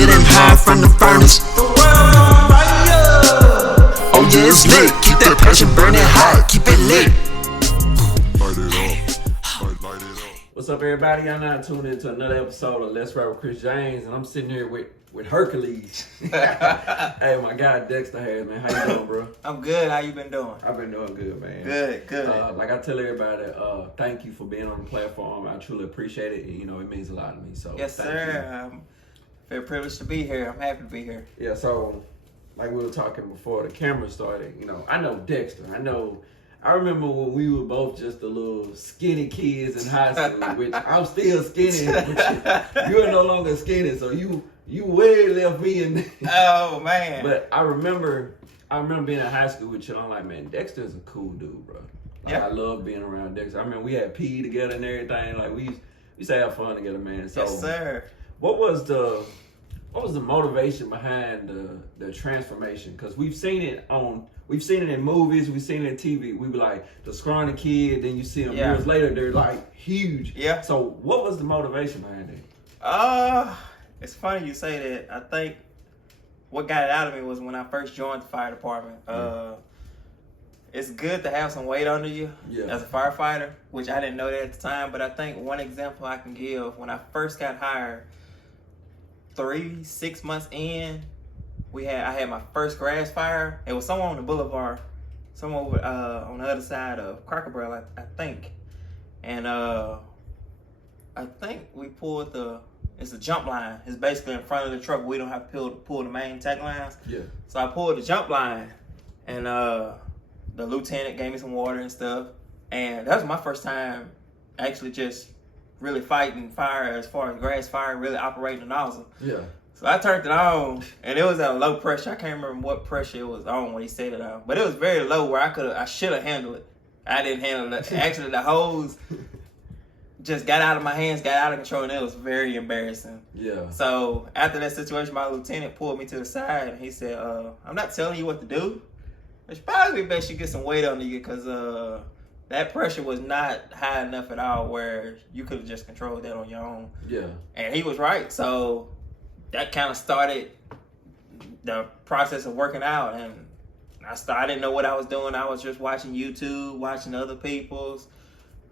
getting high from the furnace. Oh yeah, it's lit. Keep that passion burning hot. Keep it lit. Light it up. Light it up. What's up, everybody? Y'all now tuned into another episode of Let's Rap with Kris Jamez, and I'm sitting here with Hercules. Hey, my guy Dexter here, man. How you doing, bro? I'm good. How you been doing? I've been doing good, man. Good. Like I tell everybody, thank you for being on the platform. I truly appreciate it, and you know it means a lot to me. So yes, sir. I'm very privileged to be here. I'm happy to be here. Yeah. So, like we were talking before the camera started, you know, I know Dexter. I remember when we were both just the little skinny kids in high school, which I'm still skinny, but you're no longer skinny, so you way left me in. Oh man! But I remember being in high school with you. And I'm like, man, Dexter is a cool dude, bro. Like, yeah. I love being around Dexter. I remember we had PE together and everything. Like we used to have fun together, man. So, yes, sir. What was the motivation behind the transformation? Because we've seen it in movies, we've seen it in TV. We be like the scrawny kid, then you see them years later, they're like huge. Yeah. So what was the motivation behind it? It's funny you say that. I think what got it out of me was when I first joined the fire department. It's good to have some weight under you as a firefighter, which I didn't know that at the time. But I think one example I can give, when I first got hired, 6 months in, I had my first grass fire. It was somewhere on the boulevard, somewhere over, on the other side of Cracker Barrel, I think. And I think we pulled it's a jump line. It's basically in front of the truck. We don't have to pull the main tank lines. Yeah. So I pulled the jump line, and the lieutenant gave me some water and stuff. And that was my first time actually just really fighting fire as far as grass fire, really operating the nozzle. Yeah. So I turned it on, and it was at a low pressure. I can't remember what pressure it was on when he set it on, but it was very low where I should have handled it. I didn't handle it. Actually, the hose just got out of my hands, got out of control, and it was very embarrassing. Yeah. So after that situation, my lieutenant pulled me to the side, and he said, I'm not telling you what to do. It's probably best you get some weight on you, because that pressure was not high enough at all where you could have just controlled that on your own. Yeah. And he was right. So that kind of started the process of working out. And I didn't know what I was doing. I was just watching YouTube, watching other people's.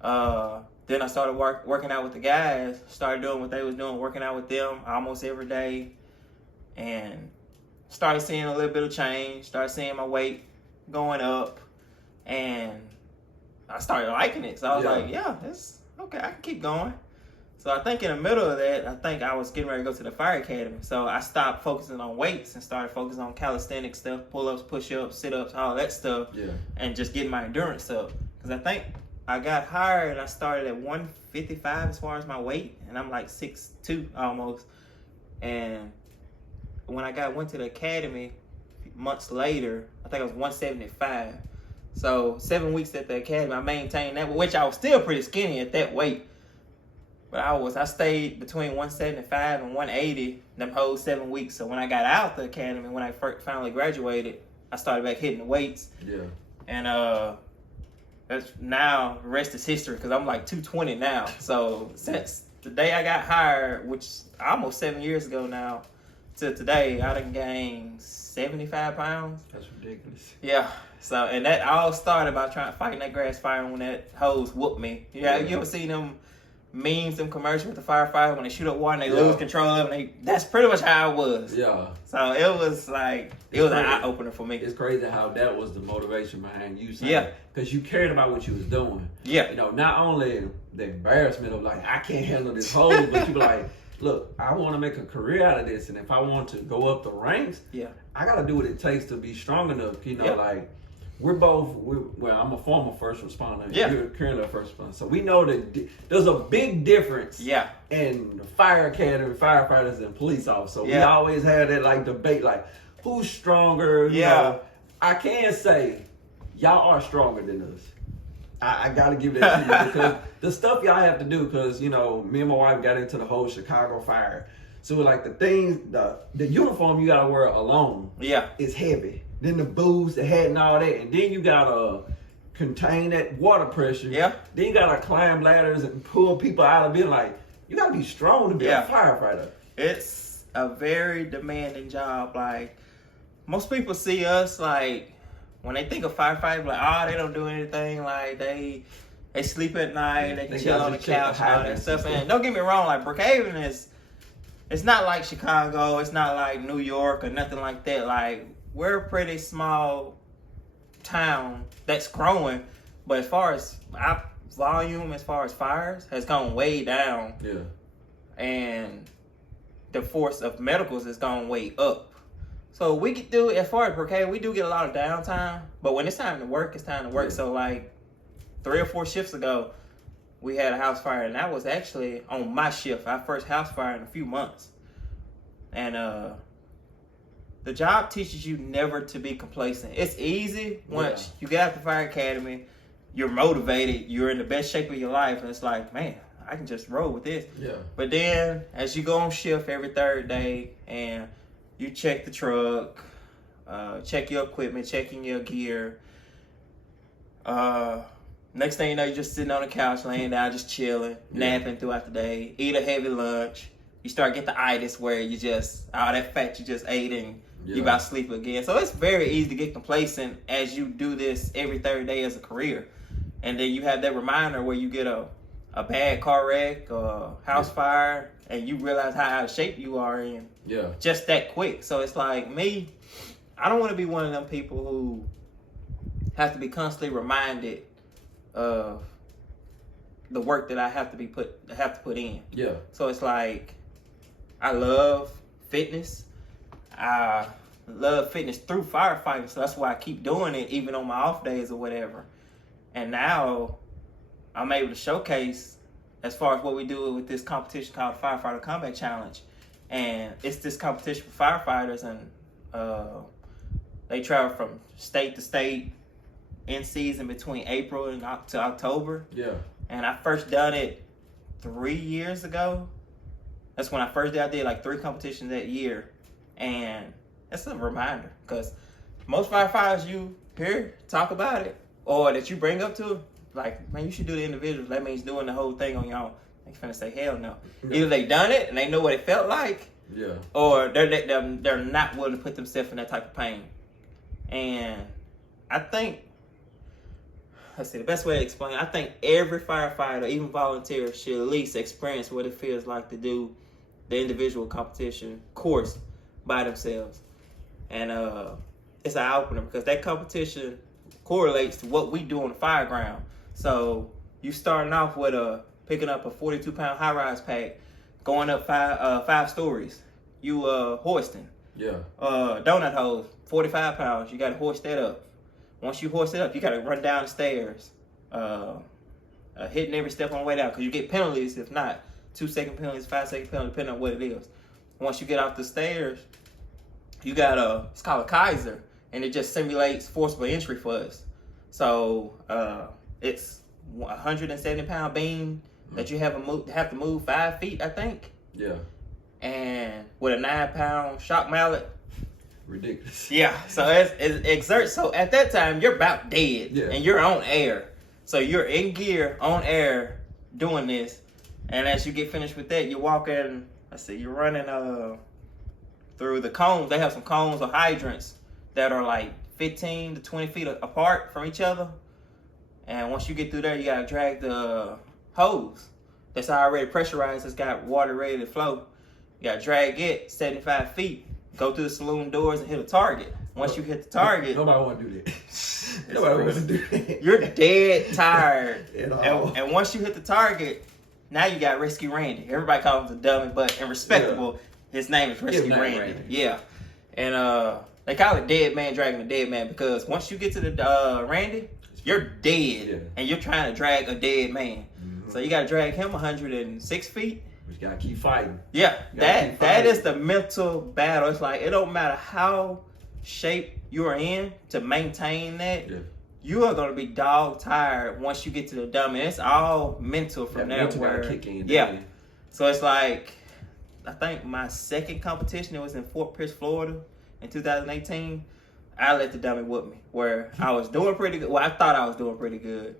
Then I started working out with the guys, started doing what they was doing, working out with them almost every day. And started seeing a little bit of change, started seeing my weight going up. And I started liking it. So I was like, it's okay, I can keep going. So I think in the middle of that, I think I was getting ready to go to the fire academy. So I stopped focusing on weights and started focusing on calisthenic stuff, pull-ups, push-ups, sit-ups, all that stuff, and just getting my endurance up. Because I think I got hired and I started at 155 as far as my weight, and I'm like 6'2" almost. And when I went to the academy months later, I think I was 175. So 7 weeks at the academy, I maintained that, which I was still pretty skinny at that weight. But I stayed between 175 and 180 them whole 7 weeks. So when I got out the academy, when I finally graduated, I started back hitting the weights. Yeah. And that's now the rest is history, because I'm like 220 now. So since the day I got hired, which almost 7 years ago now, to today, I done gained 75 pounds. That's ridiculous. Yeah. So, and that all started by fighting that grass fire when that hose whooped me. You ever seen them memes, them commercials with the firefighter when they shoot up water and they lose control of it? That's pretty much how it was. Yeah. So it was like, it was an eye-opener for me. It's crazy how that was the motivation behind you saying, because you cared about what you was doing. Yeah. You know, not only the embarrassment of like, I can't handle this hose, but you be like, look, I want to make a career out of this, and if I want to go up the ranks, I got to do what it takes to be strong enough. You know, like, I'm a former first responder. Yeah. You're currently a first responder. So we know that there's a big difference in the fire academy, firefighters, and police officers. So we always have that like debate, like, who's stronger? You know, I can say y'all are stronger than us. I got to give that to you, because the stuff y'all have to do, because, you know, me and my wife got into the whole Chicago fire. So like the uniform you got to wear alone is heavy. Then the boots, the hat, and all that. And then you got to contain that water pressure. Yeah. Then you got to climb ladders and pull people out of it. Like, you got to be strong to be a firefighter. It's a very demanding job. Like, most people see us, like, when they think of firefighting, like, oh, they don't do anything. Like, they sleep at night, they can chill on the couch and all that stuff. And don't get me wrong, like, Brookhaven it's not like Chicago, it's not like New York or nothing like that. Like, we're a pretty small town that's growing, but as far as our volume, as far as fires, has gone way down. Yeah. And the force of medicals has gone way up. So we could do, as far as Brookhaven, we do get a lot of downtime, but when it's time to work, it's time to work. Yeah. So like 3 or 4 shifts ago, we had a house fire, and that was actually on my shift, our first house fire in a few months. And the job teaches you never to be complacent. It's easy once you get out the fire academy, you're motivated, you're in the best shape of your life, and it's like, man, I can just roll with this. Yeah. But then, as you go on shift every 3rd day, and you check the truck, check your equipment, checking your gear, next thing you know, you're just sitting on the couch, laying down, just chilling, napping throughout the day, eat a heavy lunch. You start getting the itis where you just, all that fat you just ate and you about to sleep again. So it's very easy to get complacent as you do this every 3rd day as a career. And then you have that reminder where you get a bad car wreck or house fire, and you realize how out of shape you are in just that quick. So it's like, me, I don't want to be one of them people who have to be constantly reminded of the work that I have to put in. Yeah. So it's like, I love fitness. I love fitness through firefighting, so that's why I keep doing it even on my off days or whatever. And now I'm able to showcase as far as what we do with this competition called Firefighter Combat Challenge. And it's this competition for firefighters, and they travel from state to state in season between April and to October. Yeah. And I first done it 3 years ago. That's when I first did. I did like 3 competitions that year. And it's a reminder, because most firefighters you hear talk about it, or that you bring up to, like, man, you should do the individuals. That means doing the whole thing on your own. They finna say, hell no. Yeah. Either they done it and they know what it felt like, or they're not willing to put themselves in that type of pain. And I think, let's see, the best way to explain it, I think every firefighter, even volunteer, should at least experience what it feels like to do the individual competition course by themselves. And it's an eye-opener, because that competition correlates to what we do on the fire ground. So you starting off with picking up a 42-pound high-rise pack, going up 5 stories. You hoisting. Yeah. Donut hose, 45 pounds. You got to hoist that up. Once you hoist it up, you got to run down the stairs, hitting every step on the way down, because you get penalties if not. 2-second penalties, 5-second penalties, depending on what it is. Once you get off the stairs, you got it's called a Kaiser, and it just simulates forcible entry for us. So it's 170-pound beam that you have to move 5 feet, I think. Yeah. And with a 9-pound shock mallet. Ridiculous. Yeah. So it exerts. So at that time, you're about dead, and you're on air. So you're in gear, on air, doing this. And as you get finished with that, you're walking. Let's see, you're running through the cones. They have some cones or hydrants that are like 15 to 20 feet apart from each other. And once you get through there, you gotta drag the hose that's already pressurized, it's got water ready to flow. You gotta drag it 75 feet, go through the saloon doors and hit a target. Once you hit the target, nobody want to do that. Nobody want to do that. You're dead tired. And once you hit the target, now you got Rescue Randy. Everybody calls him the dummy, but in respectable, his name is Rescue Randy. Yeah. And they call it dead man dragging a dead man, because once you get to the Randy, you're dead, and you're trying to drag a dead man. Mm-hmm. So you got to drag him 106 feet. But you got to keep fighting. Yeah, that is the mental battle. It's like, it don't matter how shape you are in to maintain that. Yeah. You are going to be dog tired once you get to the dummy. It's all mental from there. Kick in, yeah. So it's like, I think my second competition, it was in Fort Pierce, Florida in 2018. I let the dummy whoop me, where I was doing pretty good. Well, I thought I was doing pretty good.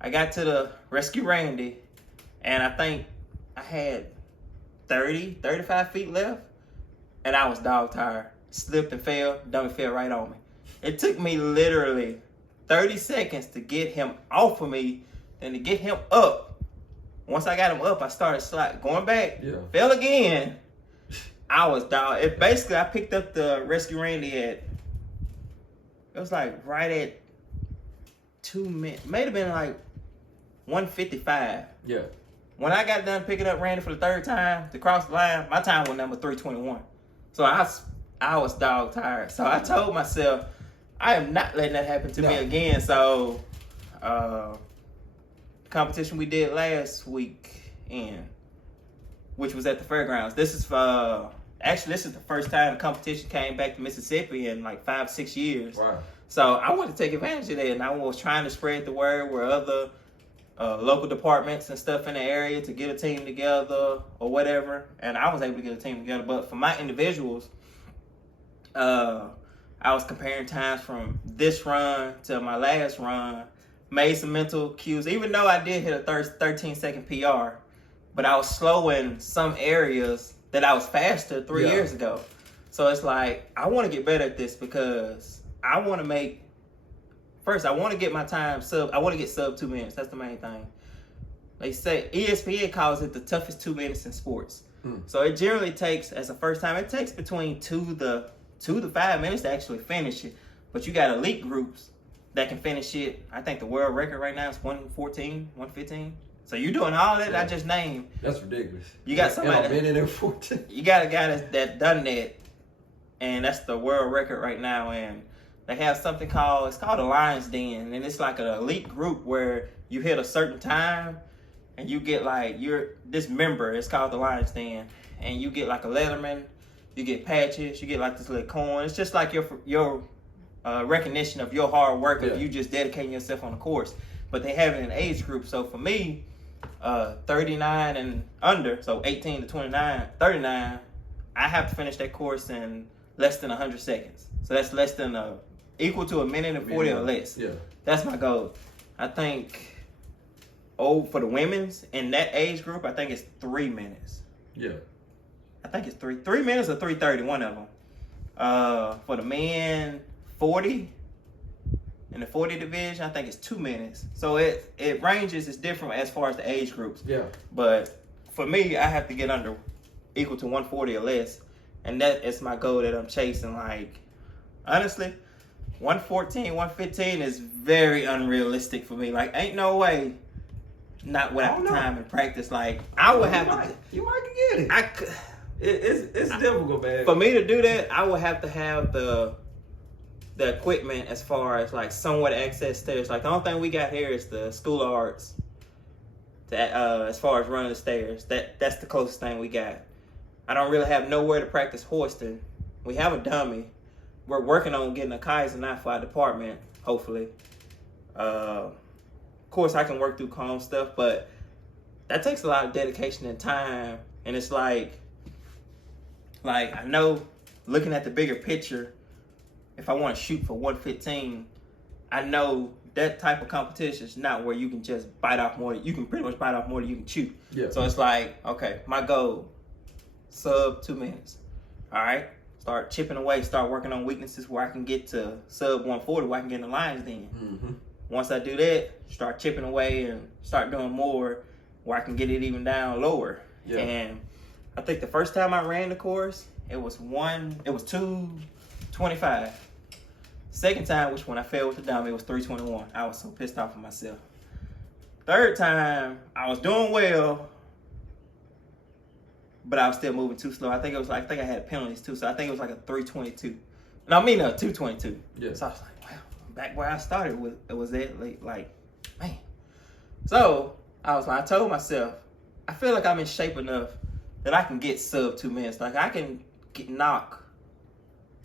I got to the Rescue Randy, and I think I had 35 feet left. and I was dog tired. Slipped and fell. Dummy fell right on me. It took me literally 30 seconds to get him off of me and to get him up. Once I got him up, I started going back. Yeah. Fell again. I was dog. Basically, I picked up the Rescue Randy it was like right at 2 minutes. May have been like 1:55. Yeah. When I got done picking up Randy for the third time to cross the line, my time was number 3:21. So I was dog tired. So I told myself, I am not letting that happen to me again. So, the competition we did last weekend, which was at the fairgrounds. This is the first time the competition came back to Mississippi in like 5-6 years. Wow. So I wanted to take advantage of that, and I was trying to spread the word where other local departments and stuff in the area to get a team together or whatever. And I was able to get a team together. But for my individuals, I was comparing times from this run to my last run, made some mental cues, even though I did hit a 13-second PR, but I was slow in some areas that I was faster 3 years ago. So it's like, I want to get better at this because I want to I want to get my time I want to get sub 2 minutes. That's the main thing. They say, ESPN calls it the toughest 2 minutes in sports. So it generally takes, as a first time, it takes between 2 to 5 minutes to actually finish it. But you got elite groups that can finish it. I think the world record right now is 1:14, 1:15. So you're doing all that I just named. That's ridiculous. You got somebody been in there 14. You got a guy that done that, and that's the world record right now. And they have something called the Lion's Den, and it's like an elite group where you hit a certain time, and you get like this member. It's called the Lion's Den, and you get like a Letterman. You get patches. You get like this little coin. It's just like your recognition of your hard work of you just dedicating yourself on the course. But they have it in age groups. So for me, 39 and under, so 18 to 29, 39, I have to finish that course in less than 100 seconds. So that's less than equal to 1:40 or less. Yeah, that's my goal. I think, for the women's in that age group, I think it's 3 minutes. Yeah. I think it's 3 minutes or 3:30, one of them. For the men, 40. In the 40 division, I think it's 2 minutes. So it ranges, it's different as far as the age groups. Yeah. But for me, I have to get under equal to 140 or less. And that is my goal that I'm chasing. Like, honestly, 114, 115 is very unrealistic for me. Like, ain't no way, not without the time and practice. Like, I would have to. You might get it. It's difficult, man. For me to do that, I would have to have the equipment as far as like somewhat access stairs. Like the only thing we got here is the School of Arts. As far as running the stairs, that's the closest thing we got. I don't really have nowhere to practice hoisting. We have a dummy. We're working on getting a Kaiser knife for our department, hopefully. Of course, I can work through cone stuff, but that takes a lot of dedication and time. And it's like I know, looking at the bigger picture, if I want to shoot for 115, I know that type of competition is not where you can just bite off more. You can pretty much bite off more than you can chew. Yeah. So it's like, okay, my goal, sub 2 minutes. All right, start chipping away, start working on weaknesses where I can get to sub 140, where I can get in the Lions Den. Mm-hmm. Once I do that, start chipping away and start doing more where I can get it even down lower. Yeah. And I think the first time I ran the course, it was 2:25. Second time, which when I fell with the dummy, it was 3:21. I was so pissed off at myself. Third time, I was doing well, but I was still moving too slow. I think I had penalties too, so I think it was like a 3:22. No, I mean a 2:22. Yeah. So I was like, wow, back where I started was that like, man. So I told myself, I feel like I'm in shape enough that I can get sub 2 minutes. Like I can knock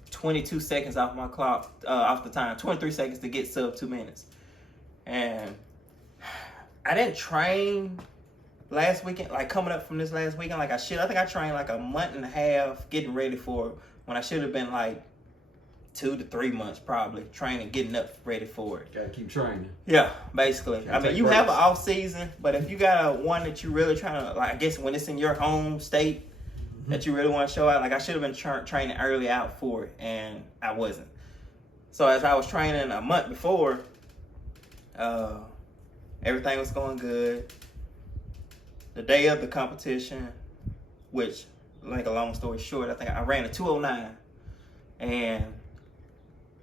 22 seconds off my clock, off the time, 23 seconds to get sub 2 minutes. And I didn't train last weekend, like coming up from this last weekend like I should. I think I trained like a month and a half getting ready for it when I should have been like 2 to 3 months probably training, getting up ready for it. Gotta keep training. Yeah, basically. I mean, you have an off season, but if you got one that you really trying to, like, I guess when it's in your home state, that you really want to show out. Like I should have been training early out for it, and I wasn't. So as I was training a month before, everything was going good. The day of the competition, which, like a long story short, I think I ran a 2:09, and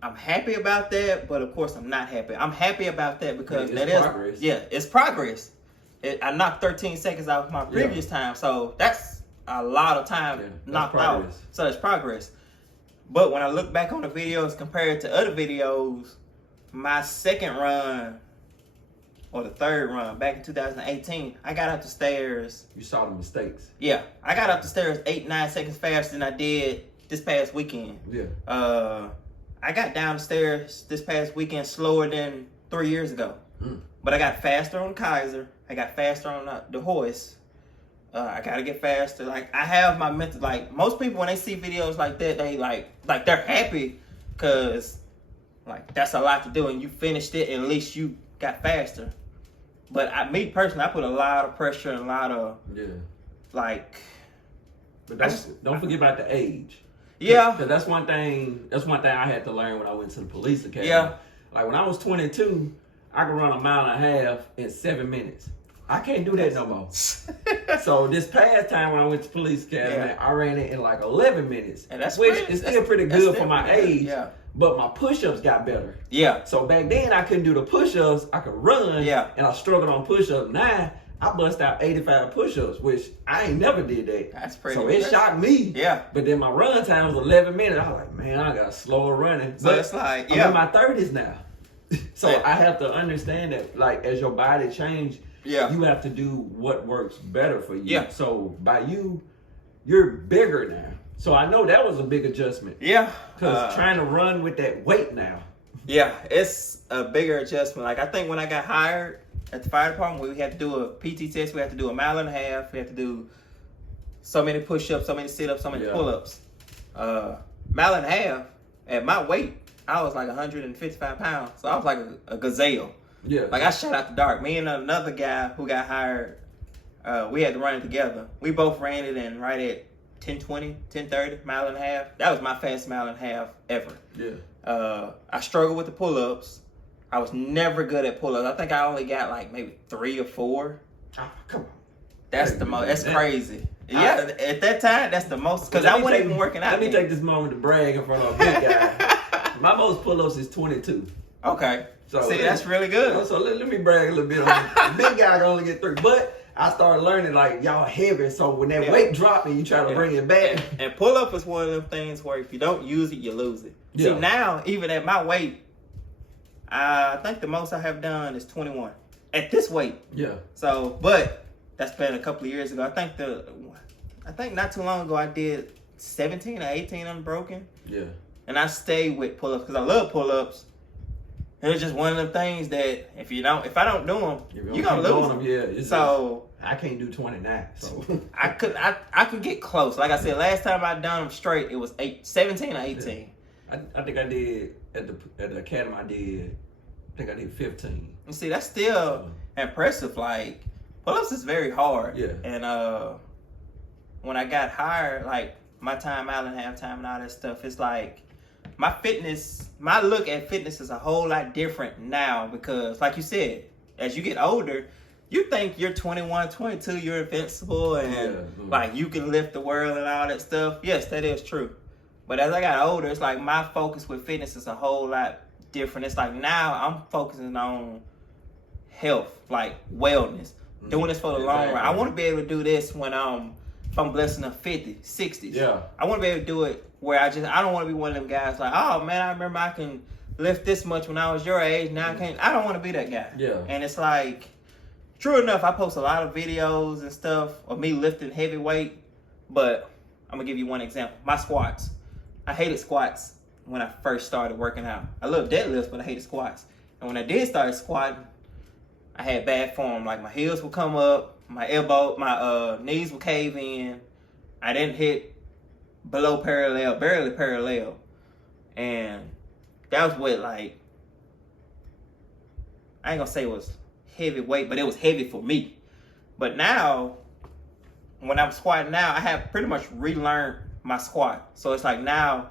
I'm happy about that, but of course I'm not happy. I'm happy about that because it's progress. I knocked 13 seconds off my previous time, so that's a lot of time knocked out. So that's progress. But when I look back on the videos compared to other videos, my second run or the third run back in 2018, I got up the stairs. You saw the mistakes. Yeah, I got up the stairs 8-9 seconds faster than I did this past weekend. Yeah. I got down the stairs this past weekend slower than 3 years ago. But I got faster on Kaiser. I got faster on the hoist. I gotta get faster. Like I have my mental. Like most people when they see videos like that, they like they're happy because like that's a lot to do, and you finished it. And at least you got faster. But me personally, I put a lot of pressure and a lot of like. But don't forget about the age. Yeah, because that's one thing. That's one thing I had to learn when I went to the police academy. Yeah, like when I was 22, I could run a mile and a half in 7 minutes. I can't do that no more. So this past time when I went to police academy, I ran it in like 11 minutes, and that's which is still pretty good for my age. Yeah. But my push-ups got better. Yeah. So back then I couldn't do the push-ups. I could run. Yeah. And I struggled on push-ups. Now I bust out 85 push-ups, which I ain't never did that. That's pretty. So it shocked me. Yeah. But then my run time was 11 minutes. I was like, man, I got slower running. So it's like, I'm in my 30s now. So I have to understand that, like, as your body change, you have to do what works better for you. Yeah. So by you're bigger now. So I know that was a big adjustment. Yeah. Because trying to run with that weight now. Yeah, it's a bigger adjustment. Like I think when I got hired at the fire department, we had to do a PT test. We had to do a mile and a half. We had to do so many push-ups, so many sit-ups, so many pull-ups. Mile and a half, at my weight, I was like 155 pounds. So I was like a gazelle. Yeah. Like I shot out the dark. Me and another guy who got hired, we had to run it together. We both ran it in right at 10:20, 10:30, mile and a half. That was my fastest mile and a half ever. Yeah. I struggled with the pull-ups. I was never good at pull-ups. I think I only got like maybe 3 or 4. Oh, come on. That's the most. That's crazy. Yeah, at that time, that's the most. Because I wasn't even working out. Let me take this moment to brag in front of a big guy. My most pull-ups is 22. Okay. So see, that's really good. So let me brag a little bit on it. The big guy can only get 3. But I started learning, like, y'all heavy. So when that weight drop and you try to bring it back. And pull-up is one of them things where if you don't use it, you lose it. See, now, even at my weight, I think the most I have done is 21. At this weight. Yeah. So, but that's been a couple of years ago. I think not too long ago I did 17 or 18 unbroken. Yeah. And I stayed with pull-ups because I love pull-ups. And it's just one of them things that if I don't do them, you're gonna lose them. Yeah. So I can't do 29. So I could get close. Like I said, last time I done them straight, it was 17 or 18. Yeah. I think I did at the academy. I think I did 15. And see, that's still impressive. Like pull-ups is very hard. Yeah. And when I got hired, like my time, mile and a half time, and all that stuff, it's like my look at fitness is a whole lot different now because, like you said, as you get older, you think you're 21, 22, you're invincible, and like you can lift the world and all that stuff. Yes, that is true. But as I got older, it's like my focus with fitness is a whole lot different. It's like now I'm focusing on health, like wellness, doing this for the long run. I want to be able to do this when if I'm blessed enough 50, 60. Yeah. I want to be able to do it where I don't want to be one of them guys like, oh man, I remember I can lift this much when I was your age. Now I can't. I don't want to be that guy. Yeah. And it's like, true enough, I post a lot of videos and stuff of me lifting heavy weight, but I'm going to give you one example. My squats. I hated squats when I first started working out. I love deadlifts, but I hated squats. And when I did start squatting, I had bad form. Like my heels would come up, my knees would cave in. I didn't hit below parallel, barely parallel. And that was what, like, I ain't gonna say it was heavy weight, but it was heavy for me. But now, when I'm squatting now, I have pretty much relearned my squat. So it's like now,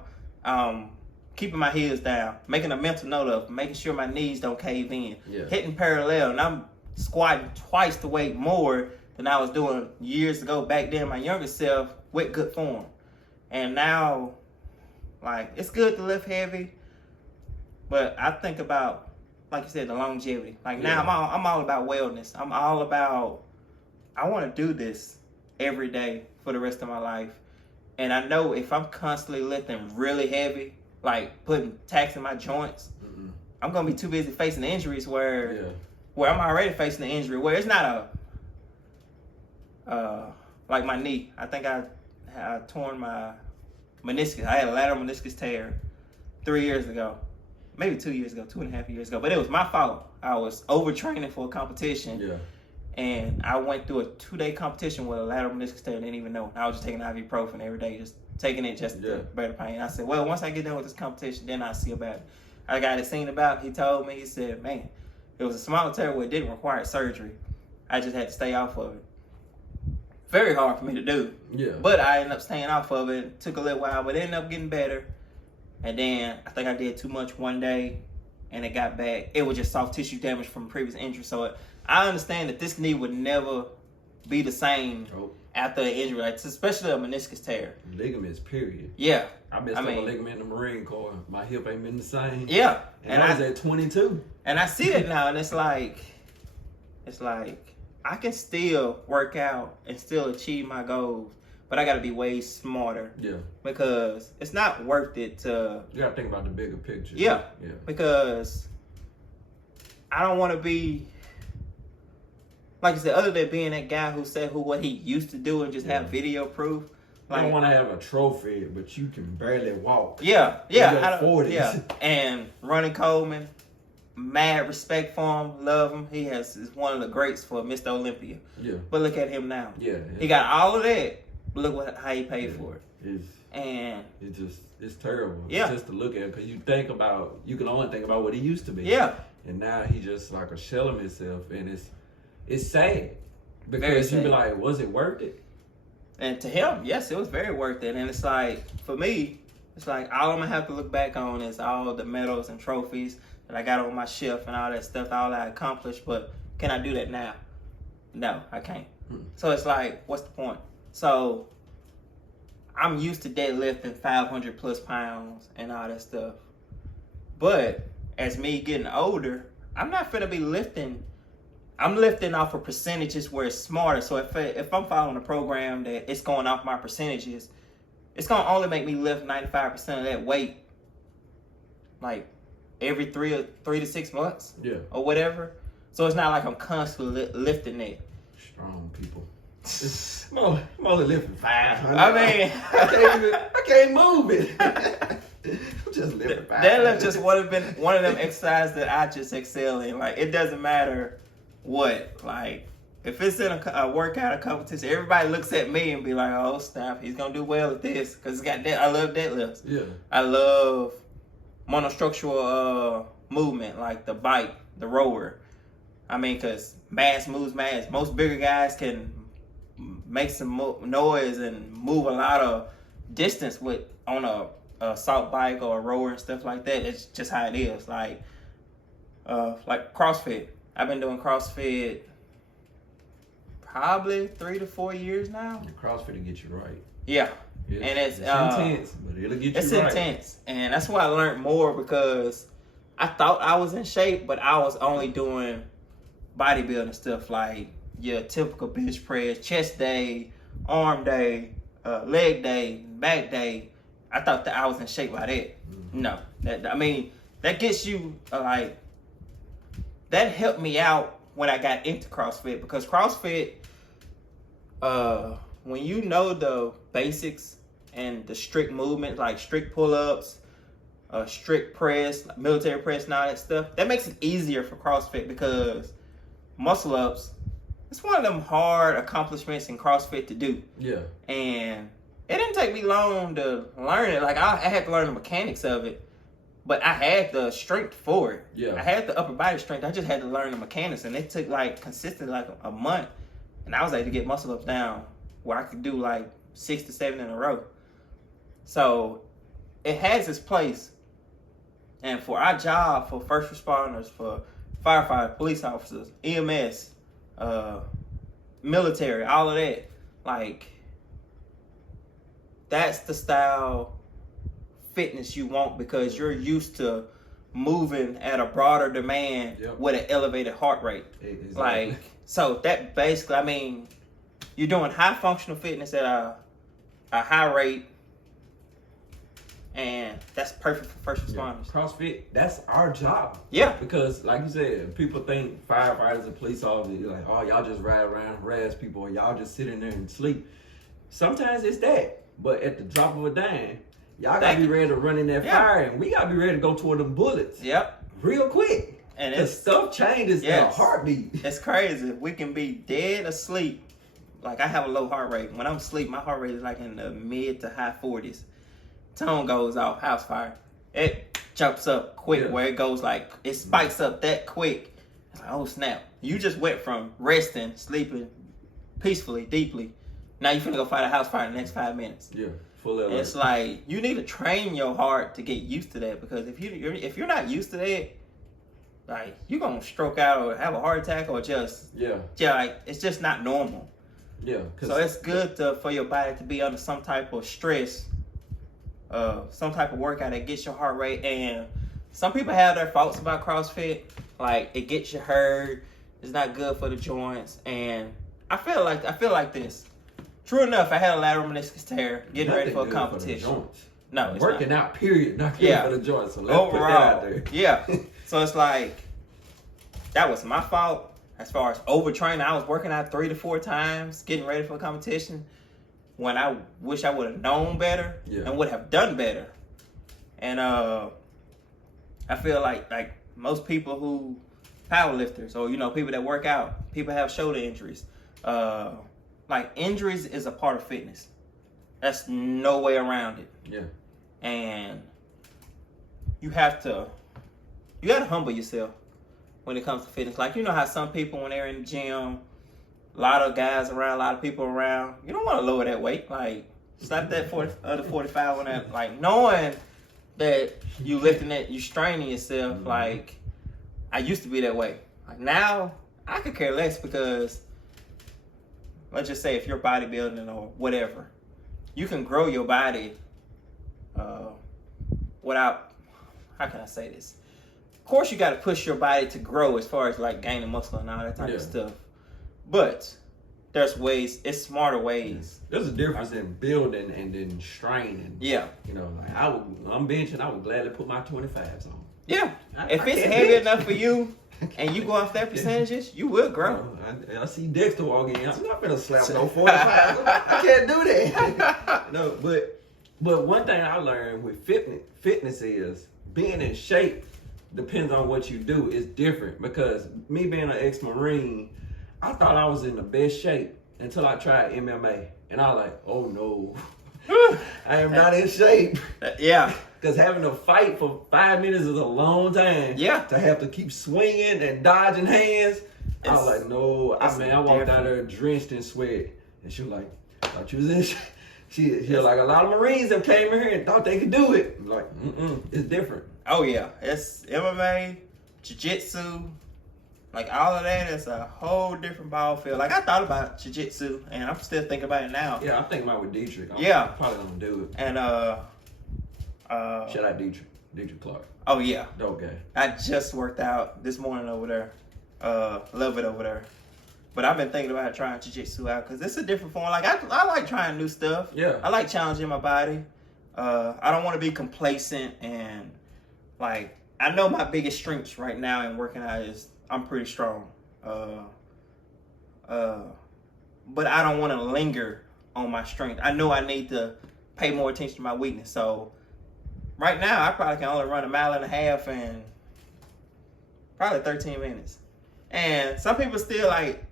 keeping my heels down, making a mental note of making sure my knees don't cave in, hitting parallel, and I'm squatting twice the weight more than I was doing years ago back then, my younger self, with good form. And now, like, it's good to lift heavy, but I think about, like you said, the longevity. Like now, I'm all about wellness. I'm all about, I want to do this every day for the rest of my life. And I know if I'm constantly lifting really heavy, like taxing my joints, I'm gonna be too busy facing the injuries where I'm already facing the injury, where it's not like my knee. I think I torn my meniscus. I had a lateral meniscus tear 3 years ago, maybe 2 years ago, 2.5 years ago. But it was my fault. I was overtraining for a competition, and I went through a 2-day competition with a lateral meniscus tear. Didn't even know. I was just taking ibuprofen every day, just taking it just to bear the pain. I said, well, once I get done with this competition, then I'll see about it. I got it seen about. He told me, he said, man, it was a small tear where it didn't require surgery. I just had to stay off of it. Very hard for me to do. But I ended up staying off of it. Took a little while, but it ended up getting better. And then I think I did too much one day, and it got back. It was just soft tissue damage from previous injury. So I understand that this knee would never be the same after an injury, like, especially a meniscus tear. Ligaments, period. Yeah. I messed up a ligament in the Marine Corps. My hip ain't been the same. Yeah. And I was at 22. And I see it now, and it's like, I can still work out and still achieve my goals, but I got to be way smarter. Because it's not worth it to... You got to think about the bigger picture. Because I don't want to be... Like you said, other than being that guy who said what he used to do and just have video proof. Like, I don't want to have a trophy, but you can barely walk. And Ronnie Coleman, mad respect for him, love him. He is one of the greats for Mr. Olympia. But look at him now. He got all of that, but look how he paid for it. It's terrible. It's just to look at, because you can only think about what he used to be. And now he just like a shell of himself, and it's sad, because you be like, was it worth it? And to him, yes, it was very worth it. And it's like, for me, it's like all I'm gonna have to look back on is all the medals and trophies that I got on my shelf and all that stuff, all that I accomplished. But can I do that now? No, I can't. So it's like, what's the point? So I'm used to deadlifting 500 plus pounds and all that stuff. But as me getting older, I'm not finna be lifting. I'm lifting off of percentages where it's smarter. So if I'm following a program that it's going off my percentages, it's going to only make me lift 95% of that weight, like every 3 to 6 months or whatever. So it's not like I'm constantly lifting it. Strong people. I'm only lifting 500. I mean, I can't move it. I'm just lifting 500. That just would have been one of them exercises that I just excel in. Like, it doesn't matter what, like, if it's in a workout, a competition, everybody looks at me and be like, oh, snap, he's gonna do well at this, because it's got that. I love deadlifts. I love monostructural movement, like the bike, the rower. I mean, because mass moves mass. Most bigger guys can make some noise and move a lot of distance on a assault bike or a rower and stuff like that. It's just how it is. Like CrossFit. I've been doing CrossFit probably 3 to 4 years now. CrossFit will get you right. And it's intense, but it'll get you right. It's intense, and that's why I learned more, because I thought I was in shape, but I was only doing bodybuilding stuff like your typical bench press, chest day, arm day, leg day, back day. I thought that I was in shape by that. No, that gets you that helped me out when I got into CrossFit, because CrossFit, when you know the basics and the strict movement, like strict pull-ups, strict press, military press, and all that stuff, that makes it easier for CrossFit, because muscle ups, it's one of them hard accomplishments in CrossFit to do. And it didn't take me long to learn it. Like, I had to learn the mechanics of it, but I had the strength for it. I had the upper body strength. I just had to learn the mechanics, and it took consistently a month, and I was able to get muscle ups down where I could do like 6 to 7 in a row. So it has its place. And for our job, for first responders, for firefighters, police officers, EMS, military, all of that, like, that's the style fitness you want because you're used to moving at a broader demand with an elevated heart rate. Exactly. Like, so that basically, I mean, you're doing high functional fitness at a high rate, and that's perfect for first responders. CrossFit, that's our job. Yeah. Because, like you said, people think firefighters and police officers, like, oh, y'all just ride around, harass people, or y'all just sit in there and sleep. Sometimes it's that. But at the drop of a dime, y'all gotta be ready to run in that fire, and we gotta be ready to go toward them bullets. Yep. Real quick. And the stuff changes in a heartbeat. It's crazy. We can be dead asleep. Like, I have a low heart rate. When I'm asleep, my heart rate is like in the mid to high 40s. Tone goes off, house fire. It jumps up quick where it goes like, it spikes up that quick. It's like, oh snap. You just went from resting, sleeping peacefully, deeply. Now you finna go fight a house fire in the next 5 minutes. Yeah, full alert. It's like, you need to train your heart to get used to that, because if you're not used to that, like, you're gonna stroke out or have a heart attack or just like, it's just not normal. Yeah. So it's good for your body to be under some type of stress, some type of workout that gets your heart rate. And some people have their faults about CrossFit, like it gets you hurt, it's not good for the joints. And I feel like this. True enough, I had a lateral meniscus tear getting ready for a competition. No, it's working not. Out, period. Not good for the joints. So let's put that out there. Yeah. So it's like, that was my fault. As far as overtraining, I was working out 3 to 4 times, getting ready for a competition, when I wish I would have known better and would have done better. And I feel like most people who, powerlifters, or, you know, people that work out, people have shoulder injuries. Like, injuries is a part of fitness. That's no way around it. Yeah. And you gotta humble yourself when it comes to fitness. Like, you know how some people, when they're in the gym, a lot of guys around, a lot of people around, you don't want to lower that weight. Like, slap that other 45 on that. Like, knowing that you lifting it, you straining yourself. Like, I used to be that way. Like, now, I could care less, because let's just say if you're bodybuilding or whatever, you can grow your body without, how can I say this? Of course, you got to push your body to grow as far as like gaining muscle and all that type of stuff. But there's ways, it's smarter ways. There's a difference in building and then straining. Yeah. You know, like I'm benching, I would gladly put my 25s on. Yeah. If it's heavy enough for you, and you go off that percentages, you will grow. I see Dexter walking in. I'm not gonna slap no 45. I can't do that. No, but one thing I learned with fitness is being in shape depends on what you do. It's different, because me being an ex-Marine, I thought I was in the best shape until I tried MMA, and I was like, oh no, I am not in shape. Yeah. Because having to fight for 5 minutes is a long time. Yeah. To have to keep swinging and dodging hands. I was like, no. I walked out there drenched in sweat. And she was like, thought you was in shape. She was like, a lot of Marines have came in here and thought they could do it. I'm like, it's different. Oh, yeah. It's MMA, jiu-jitsu. Like, all of that is a whole different ball field. Like, I thought about jiu-jitsu, and I'm still thinking about it now. Yeah, I'm thinking about it with Dietrich. I'm probably going to do it. And, shout out Dietrich Clark. Oh yeah, dope guy. I just worked out this morning over there. Love it over there. But I've been thinking about trying jiu-jitsu out, because it's a different form. Like, I like trying new stuff. Yeah. I like challenging my body. I don't want to be complacent, and like, I know my biggest strengths right now in working out is I'm pretty strong. But I don't want to linger on my strength. I know I need to pay more attention to my weakness. So right now, I probably can only run 1.5 miles in probably 13 minutes. And some people still like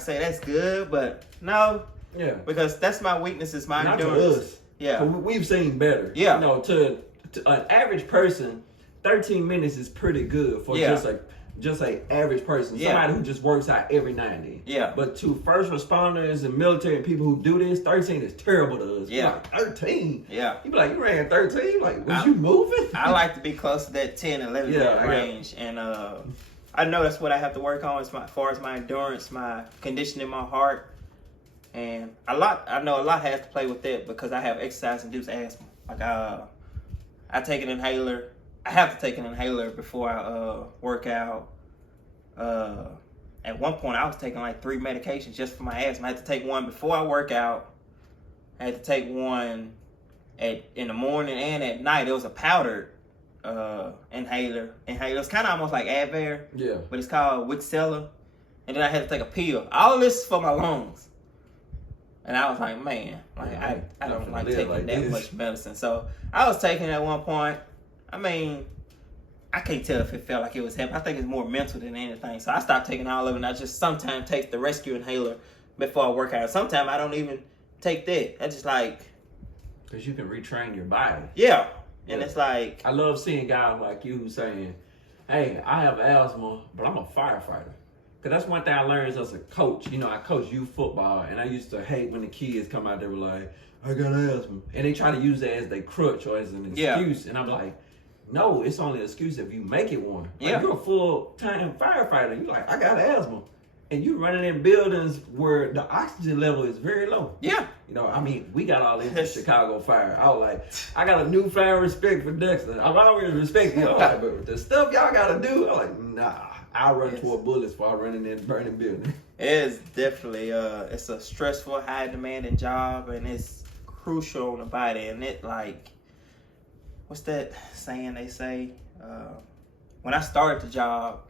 say that's good, but no. Yeah. Because that's my weakness, is my endurance. Not to us. Yeah. We've seen better. Yeah. You know, to an average person, 13 minutes is pretty good for just just a average person, somebody who just works out every now and then. Yeah. But to first responders and military and people who do this, 13 is terrible to us. Yeah. Like, 13? Yeah. You be like, you ran 13? Like, was you moving? I like to be close to that 10, 11 minute range. And I know that's what I have to work on as far as my endurance, my conditioning, my heart. And I know a lot has to play with that because I have exercise-induced asthma. Like, I take an inhaler. I have to take an inhaler before I work out. At one point, I was taking like 3 medications just for my asthma. I had to take one before I work out. I had to take one in the morning and at night. It was a powdered inhaler. It's kind of almost like Advair. Yeah. But it's called Wixella. And then I had to take a pill. All of this is for my lungs. And I was like, man, like I don't like taking like that much medicine. So I was taking it at one point. I mean, I can't tell if it felt like it was heavy. I think it's more mental than anything. So I stopped taking all of it, and I just sometimes take the rescue inhaler before I work out. Sometimes I don't even take that. I just like... Because you can retrain your body. Yeah. And it's like... I love seeing guys like you saying, hey, I have asthma, but I'm a firefighter. Because that's one thing I learned as a coach. You know, I coach youth football, and I used to hate when the kids come out there with like, I got asthma. And they try to use it as their crutch or as an excuse. And I'm like, no, it's only an excuse if you make it one. Like, you're a full-time firefighter. You're like, I got asthma. And you running in buildings where the oxygen level is very low. Yeah. You know, I mean, we got all this Chicago fire. I was like, I got a newfound respect for Dexter. I've always respected him. Like, but the stuff y'all got to do, I'm like, nah. I run toward bullets before I run in that burning building. It's definitely, it's a stressful, high-demanding job, and it's crucial on the body. And it, like, what's that saying they say? When I started the job,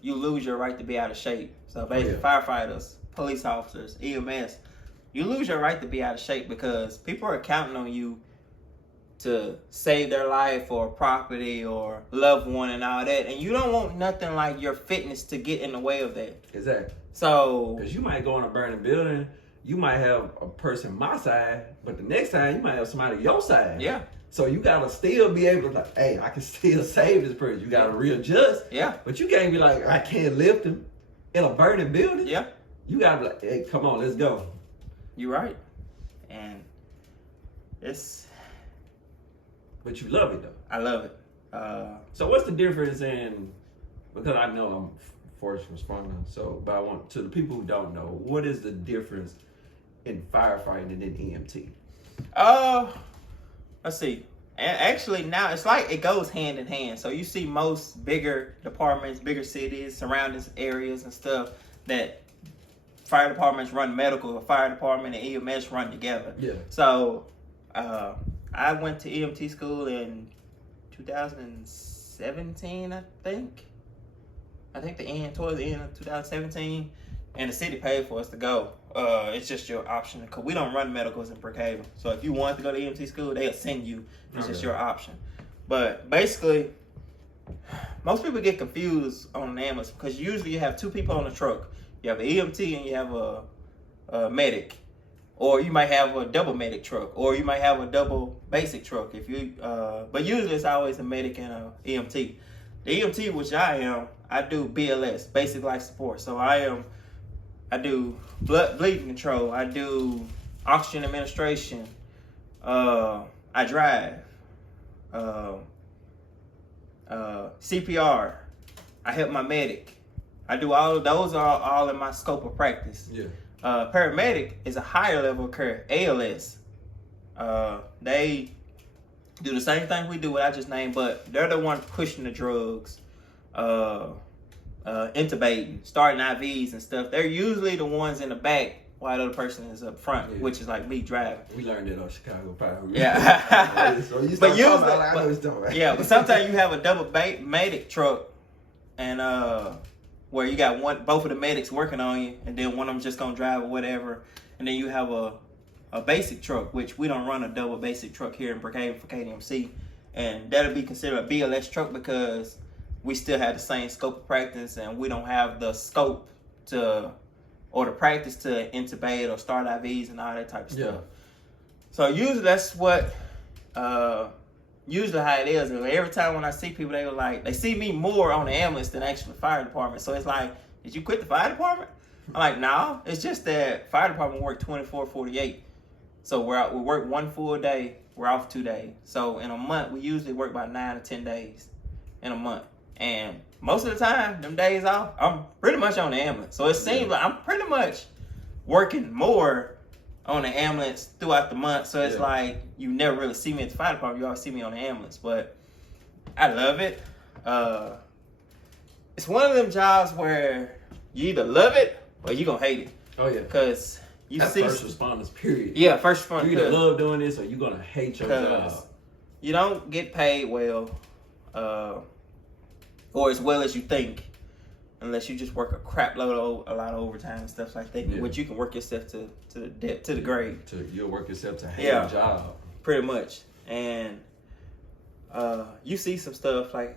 you lose your right to be out of shape. So basically, firefighters, police officers, EMS, you lose your right to be out of shape because people are counting on you to save their life or property or loved one and all that. And you don't want nothing like your fitness to get in the way of that. Exactly. So... Because you might go in a burning building, you might have a person my side, but the next time you might have somebody your side. Yeah. So you got to still be able to like, hey, I can still save this person. You got to readjust. Yeah. But you can't be like, I can't lift him in a burning building. Yeah. You got to be like, hey, come on, let's go. You're right. And it's... But you love it, though. I love it. So what's the difference in, because I know I'm first responder, so, but I want, to the people who don't know, what is the difference in firefighting and in EMT? Let's see. And actually now it's like it goes hand in hand. So you see most bigger departments, bigger cities, surrounding areas and stuff that fire departments run medical, fire department and EMS run together. Yeah. So, I went to EMT school in 2017, I think. Towards the end of 2017. And the city paid for us to go. It's just your option. Because we don't run medicals in Brookhaven. So if you want to go to EMT school, they'll send you. It's just your option. But basically, most people get confused on an ambulance. Because usually you have 2 people on the truck. You have an EMT and you have a medic. Or you might have a double medic truck, or you might have a double basic truck. If you, but usually it's always a medic and a EMT. The EMT, which I am, I do BLS, basic life support. So I do bleeding control. I do oxygen administration. I drive. CPR. I help my medic. I do all of those are all in my scope of practice. Yeah. Paramedic is a higher level of care, ALS. They do the same thing we do, what I just named, but they're the ones pushing the drugs, intubating, starting IVs and stuff. They're usually the ones in the back while the other person is up front, which is like me driving. We learned that on Chicago Fire. Yeah. So you but usually, yeah, but sometimes you have a double medic truck, and where you got both of the medics working on you, and then one of them just gonna drive or whatever, and then you have a basic truck, which we don't run a double basic truck here in Brookhaven for KDMC, and that'll be considered a BLS truck because we still have the same scope of practice, and we don't have the scope or the practice to intubate or start IVs and all that type of stuff. So usually that's what usually how it is. Every time when I see people, they see me more on the ambulance than actually the fire department. So it's like, did you quit the fire department? I'm like, no. It's just that fire department work 24/48. So we work 1 full day. We're off 2 days. So in a month, we usually work about 9 to 10 days in a month. And most of the time, them days off, I'm pretty much on the ambulance. So it seems like I'm pretty much working more on the ambulance throughout the month. So it's like you never really see me at the fire department. You always see me on the ambulance. But I love it. It's one of them jobs where you either love it or you're going to hate it. Oh, yeah. Because that's first responders, period. Yeah, first responders. You either love doing this or you're going to hate your job. You don't get paid well, or as well as you think, unless you just work a crap load of a lot of overtime and stuff like that, which you can work yourself to the grave. You'll work yourself to hate your job. Pretty much. And you see some stuff like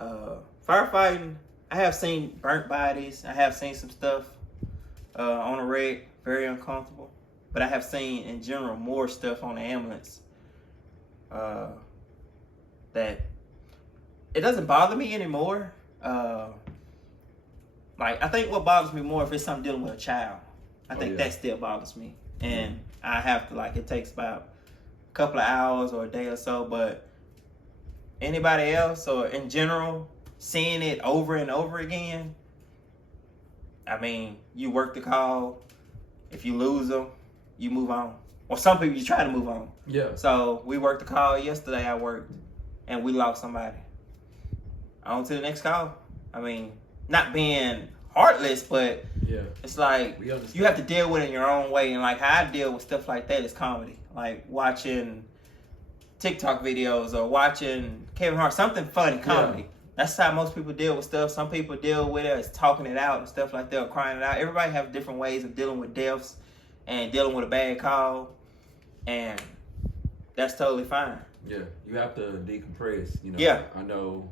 firefighting. I have seen burnt bodies. I have seen some stuff on the rig, very uncomfortable. But I have seen, in general, more stuff on the ambulance that it doesn't bother me anymore. Like, I think what bothers me more if it's something dealing with a child. I think that still bothers me. And I have to, like, it takes about a couple of hours or a day or so. But anybody else, or in general, seeing it over and over again, I mean, you work the call. If you lose them, you move on. Or some people, you try to move on. Yeah. So we worked the call yesterday. I worked, and we lost somebody. On to the next call. I mean, not being heartless, but it's like you have to deal with it in your own way. And like how I deal with stuff like that is comedy. Like watching TikTok videos or watching Kevin Hart, something funny, comedy. That's how most people deal with stuff. Some people deal with it as talking it out and stuff like that, or crying it out. Everybody has different ways of dealing with deaths and dealing with a bad call, and that's totally fine. Yeah, you have to decompress. You know. Yeah. I know.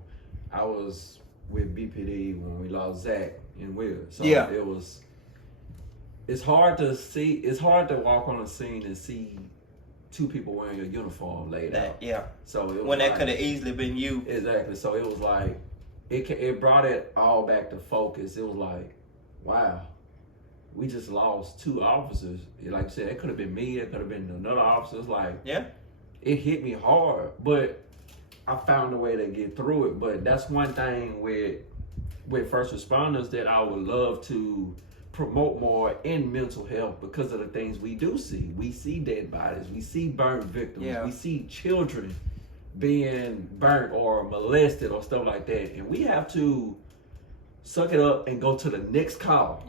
I was with BPD when we lost Zach and Will. So it was. It's hard to see. It's hard to walk on a scene and see two people wearing a uniform laid out. Yeah. So it was when that could have easily been you. Exactly. So it was like it brought it all back to focus. It was like, wow, we just lost 2 officers. Like you said, it could have been me. It could have been another officer. It's like it hit me hard, but I found a way to get through it. But that's one thing with first responders that I would love to promote more in mental health because of the things we do see. We see dead bodies. We see burnt victims. We see children being burnt or molested or stuff like that. And we have to suck it up and go to the next call.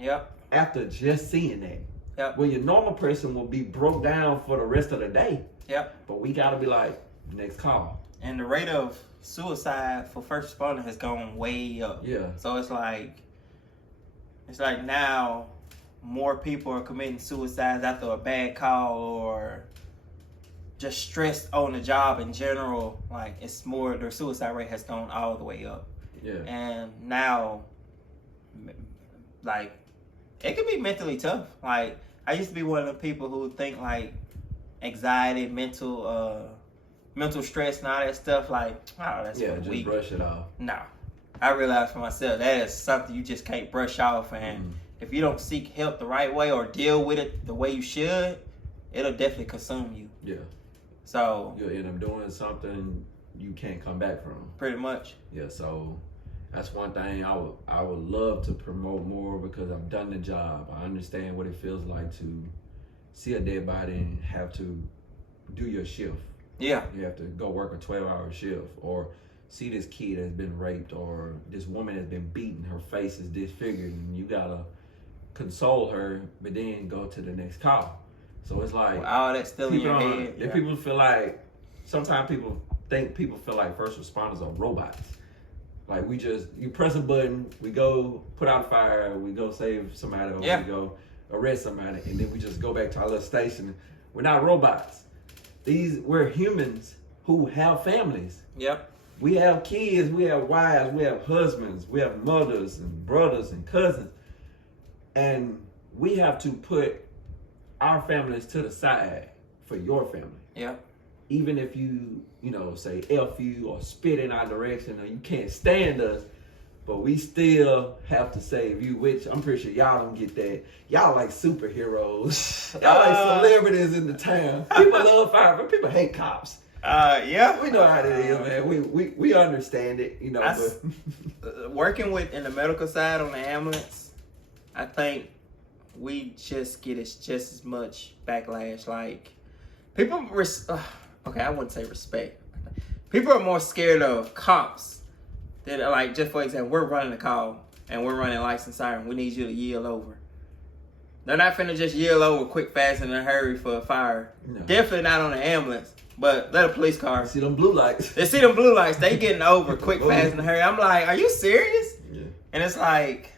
After just seeing that. Well, your normal person will be broke down for the rest of the day. But we got to be like, next call. And the rate of suicide for first responder has gone way up. So it's like now more people are committing suicides after a bad call or just stressed on the job in general. Like it's more, their suicide rate has gone all the way up. And now, like, it can be mentally tough. Like I used to be one of the people who think like anxiety, mental stress and all that stuff, like, oh, that's just weak. Brush it off. No. I realized for myself that is something you just can't brush off, and if you don't seek help the right way or deal with it the way you should, it'll definitely consume you. So you'll end up doing something you can't come back from. Pretty much. So that's one thing I would love to promote more because I've done the job. I understand what it feels like to see a dead body and have to do your shift. You have to go work a 12-hour shift, or see this kid that's been raped, or this woman has been beaten, her face is disfigured, and you gotta console her, but then go to the next call. So it's like all that's still in your head. People feel like sometimes people feel like first responders are robots. Like you press a button, we go put out a fire, we go save somebody, or we go arrest somebody, and then we just go back to our little station. We're not robots. We're humans who have families. We have kids, we have wives, we have husbands, we have mothers and brothers and cousins. And we have to put our families to the side for your family. even if you say F you or spit in our direction or you can't stand us, but we still have to save you, which I'm pretty sure y'all don't get that. Y'all like superheroes. Y'all like celebrities in the town. People love fire, but people hate cops. Yeah. We know how it is, man. We understand it, But working in the medical side on the ambulance, I think we just get just as much backlash. Like, people, okay, I wouldn't say respect. People are more scared of cops. That are like, just for example, we're running a call and we're running lights and siren. We need you to yield over. They're not finna just yield over quick, fast, and in a hurry for a fire. No. Definitely not on the ambulance. But let a police car. See them blue lights. They see them blue lights. They getting over quick, fast, and in a hurry. I'm like, are you serious? Yeah. And it's like,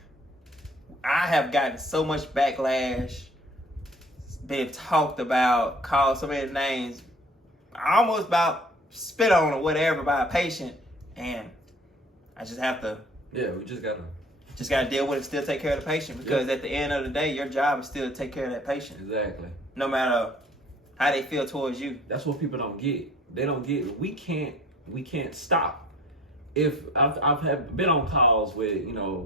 I have gotten so much backlash, been talked about, called so many names, almost about spit on or whatever by a patient, and I just have to. Yeah, we just gotta deal with it, still take care of the patient, because at the end of the day, your job is still to take care of that patient. Exactly. No matter how they feel towards you. That's what people don't get. They don't get it. We can't stop. If I've been on calls with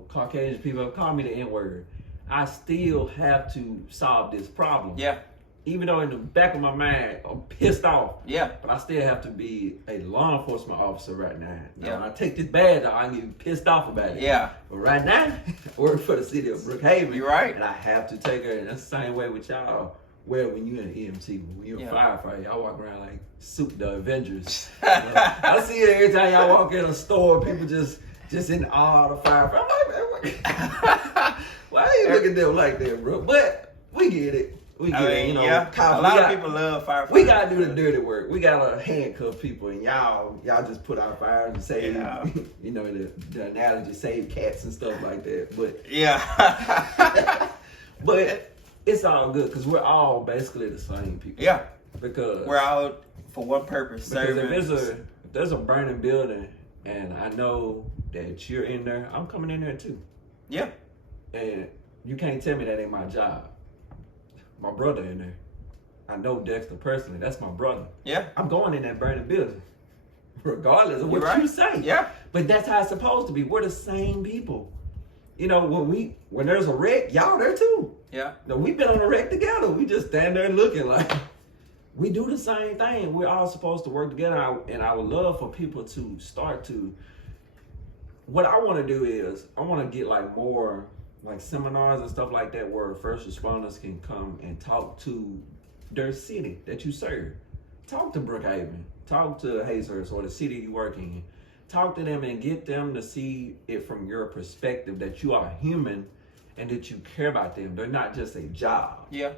Caucasian people have called me the N-word, I still have to solve this problem. Yeah. Even though in the back of my mind I'm pissed off. Yeah. But I still have to be a law enforcement officer right now. Yeah. When I take this badge off, I get pissed off about it. Yeah. But right now, I work for the city of Brookhaven. You're right. And I have to take her. And that's the same way with y'all. Well, when you're an EMT, when you're a firefighter, y'all walk around like the Avengers. I see it every time y'all walk in a store, people just in awe of the firefighter. I'm like, why are you looking at them like that, bro? But we get it. We get it. A lot of people love firefighters. We gotta do the dirty work. We gotta handcuff people, and y'all just put out fires and say, the analogy, save cats and stuff like that. But but it's all good because we're all basically the same people. Yeah, because we're all for one purpose. Because if there's a burning building, and I know that you're in there, I'm coming in there too. Yeah, and you can't tell me that ain't my job. My brother in there. I know Dexter personally. That's my brother. Yeah. I'm going in that burning building. Regardless of what you say. Yeah. But that's how it's supposed to be. We're the same people. When there's a wreck, y'all there too. Yeah. We've been on a wreck together. We just stand there looking like we do the same thing. We're all supposed to work together. And I would love for people to start to, what I want to do is I want to get like more like seminars and stuff like that where first responders can come and talk to their city that you serve. Talk to Brookhaven, talk to Hazers or the city you work in. Talk to them and get them to see it from your perspective that you are human and that you care about them. They're not just a job. Yeah.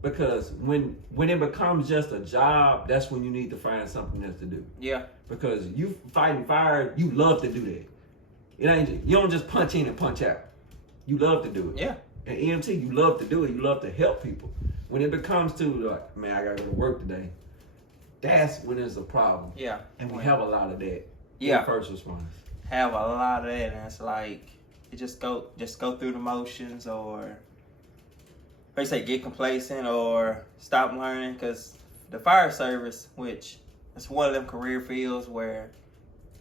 Because when it becomes just a job, that's when you need to find something else to do. Yeah. Because you fighting fire, you love to do that. You don't just punch in and punch out. You love to do it. Yeah. And EMT, you love to do it. You love to help people. When it becomes to like, man, I gotta go to work today, that's when there's a problem. Yeah. And we have a lot of that. Yeah. First responders. Have a lot of that, and it's like it just go through the motions, or they say get complacent or stop learning, because the fire service, which is one of them career fields where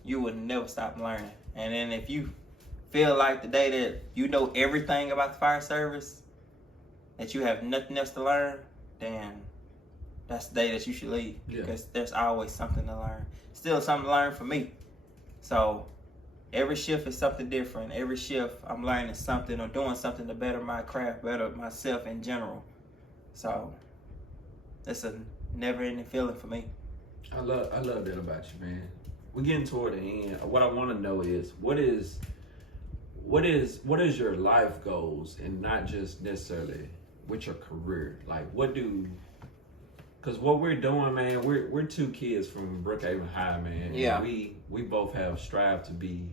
you would never stop learning. And then if you feel like the day that you know everything about the fire service, that you have nothing else to learn, then that's the day that you should leave. Yeah. Because there's always something to learn. Still something to learn for me. So every shift is something different. Every shift I'm learning something or doing something to better my craft, better myself in general. So it's a never-ending feeling for me. I love that about you, man. We're getting toward the end. What I want to know is what is your life goals, and not just necessarily with your career. Like because what we're doing, man, we're two kids from Brookhaven High, man. Yeah. And we both have strived to be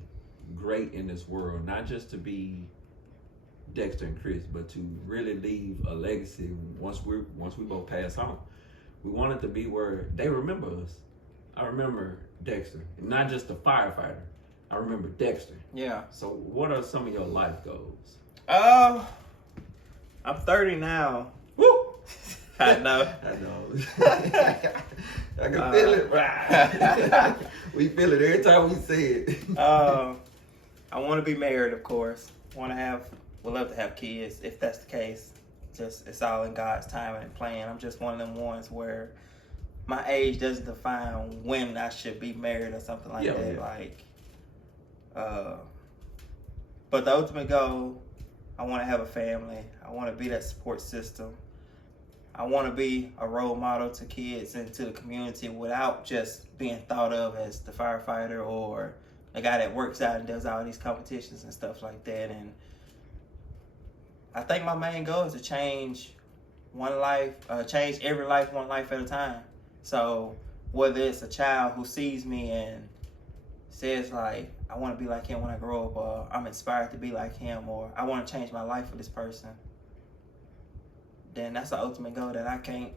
great in this world, not just to be Dexter and Kris, but to really leave a legacy once we both pass on. We want it to be where they remember us. I remember Dexter, and not just the firefighter. I remember Dexter. Yeah. So what are some of your life goals? I'm 30 now. Woo! I know. I can feel it, right? We feel it every time we say it. I want to be married, of course. Would love to have kids if that's the case. Just it's all in God's timing and plan. I'm just one of them ones where my age doesn't define when I should be married or something like that. Yeah. Like, but the ultimate goal, I want to have a family. I want to be that support system. I want to be a role model to kids and to the community without just being thought of as the firefighter or the guy that works out and does all these competitions and stuff like that. And I think my main goal is to change change every life one life at a time. So whether it's a child who sees me and says like, I want to be like him when I grow up, or I'm inspired to be like him, or I want to change my life for this person, then that's the ultimate goal that I can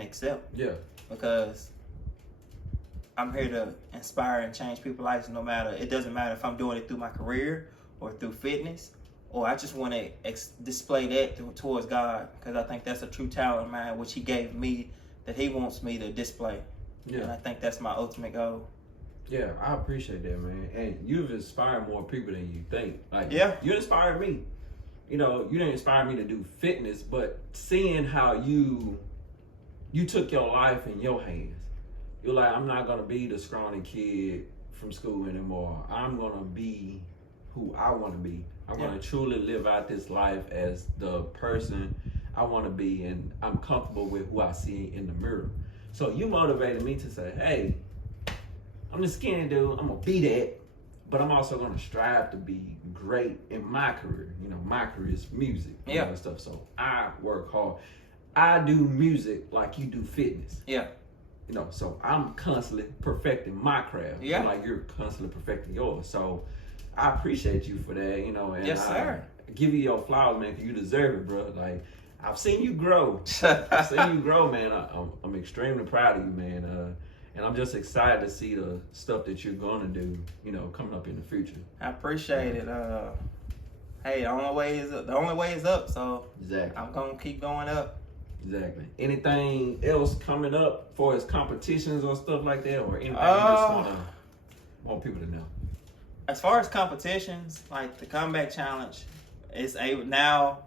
accept. Yeah. Because I'm here to inspire and change people's lives it doesn't matter if I'm doing it through my career or through fitness, or I just want to display that towards God, because I think that's a true talent of mine, which he gave me, that he wants me to display. Yeah. And I think that's my ultimate goal. Yeah, I appreciate that, man. And you've inspired more people than you think. Like, yeah, you inspired me. You know, you didn't inspire me to do fitness, but seeing how you took your life in your hands. You're like, I'm not gonna be the scrawny kid from school anymore. I'm gonna be who I want to be. I'm gonna truly live out this life as the person I want to be, and I'm comfortable with who I see in the mirror. So you motivated me to say, hey, I'm the skinny dude, I'm gonna be that, but I'm also gonna strive to be great in my career. You know, my career is music and stuff. So I work hard. I do music like you do fitness. Yeah. You know, so I'm constantly perfecting my craft. Yeah. Like you're constantly perfecting yours. So I appreciate you for that, you know, and yes, sir. I give you your flowers, man, because you deserve it, bro. Like, I've seen you grow. I've seen you grow, man. I'm extremely proud of you, man. And I'm just excited to see the stuff that you're going to do, you know, coming up in the future. I appreciate it. Hey, the only way is up, so exactly. I'm going to keep going up. Exactly. Anything else coming up for his competitions or stuff like that, or anything you just want people to know? As far as competitions, like the comeback challenge, now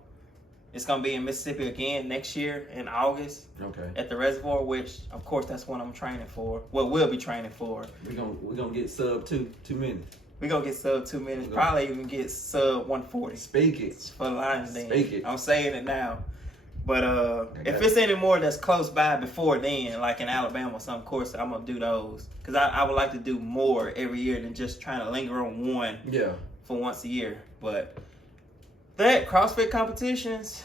it's gonna be in Mississippi again next year in August. Okay. At the reservoir, which of course that's what I'm training for. Well, we'll be training for. We're gonna get sub 2 minutes. We're gonna get sub 2 minutes. Probably even get sub 140. Speak it. For the Lions Den. Speak it. I'm saying it now. But if it's any more that's close by before then, like in Alabama or some course, I'm gonna do those, because I would like to do more every year than just trying to linger on one. Yeah. For once a year. But that CrossFit competitions,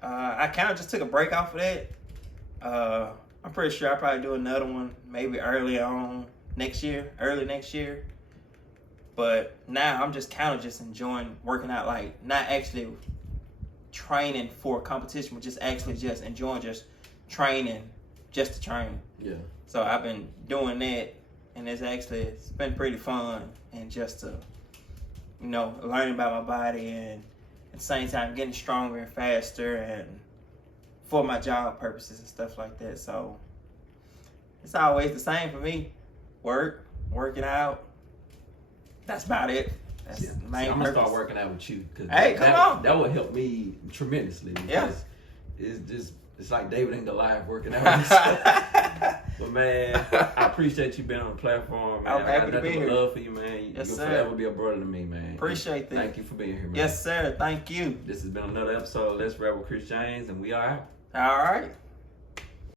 I kind of just took a break off of that. I'm pretty sure I'll probably do another one maybe early next year. But now I'm just kind of just enjoying working out, like not actually training for a competition, but just actually just enjoying just training just to train. Yeah. So I've been doing that, and it's been pretty fun, and just to, you know, learning about my body, and at the same time getting stronger and faster, and for my job purposes and stuff like that. So it's always the same for me. Working out. That's about it. That's the main I'm purpose. gonna start working out with you. Hey, come on. That would help me tremendously. Yeah. It's like David and Goliath working out. But man, I appreciate you being on the platform, man. I'm happy to be here. Love for you, man. Yes, You'll sir. forever be a brother to me, man. Appreciate that. Thank you for being here, man. Yes, sir. Thank you. This has been another episode of Let's Rap with Kris Jamez, and we are out. All right.